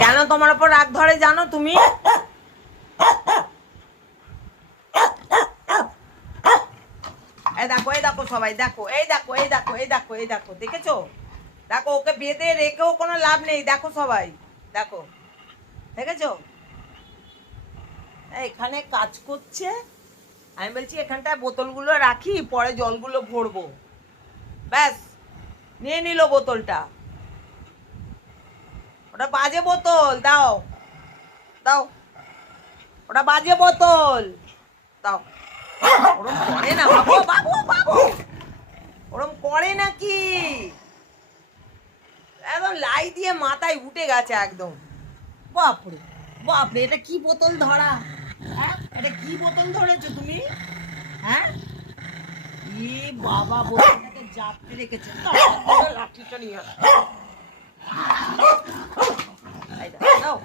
কেন তোমার উপর রাগ ধরে জানো তুমি? এই দেখো, এই দেখো সবাই দেখো, এই দেখো, এই দেখো, এই দেখো, এই দেখো, দেখেছো? দেখো, ওকে বেঁধে রেখেও কোনো লাভ নেই। দেখো সবাই, দেখো, দেখেছো? এখানে কাজ করছে, আমি বলছি এখানটায় বোতলগুলো রাখি, পরে জলগুলো ভরবো। ব্যাস, নিয়ে নিল বোতলটা। ওটা বাজে বোতল, দাও দাও, ওটা বাজে বোতল দাও। ওরম করে না বাবু, বাবু বাবু, ওরম করে নাকি? একদম লাই দিয়ে মাথায় উঠে গেছে একদম। বাপরে বাপরে, এটা কি বোতল ধরা? হ্যাঁ, এটা কি বোতল ধরেছো তুমি? হ্যাঁ, ই বাবা, বোতলটাকে জাপটে রেখেছে। লাঠিটা নিয়ে আসো। দাও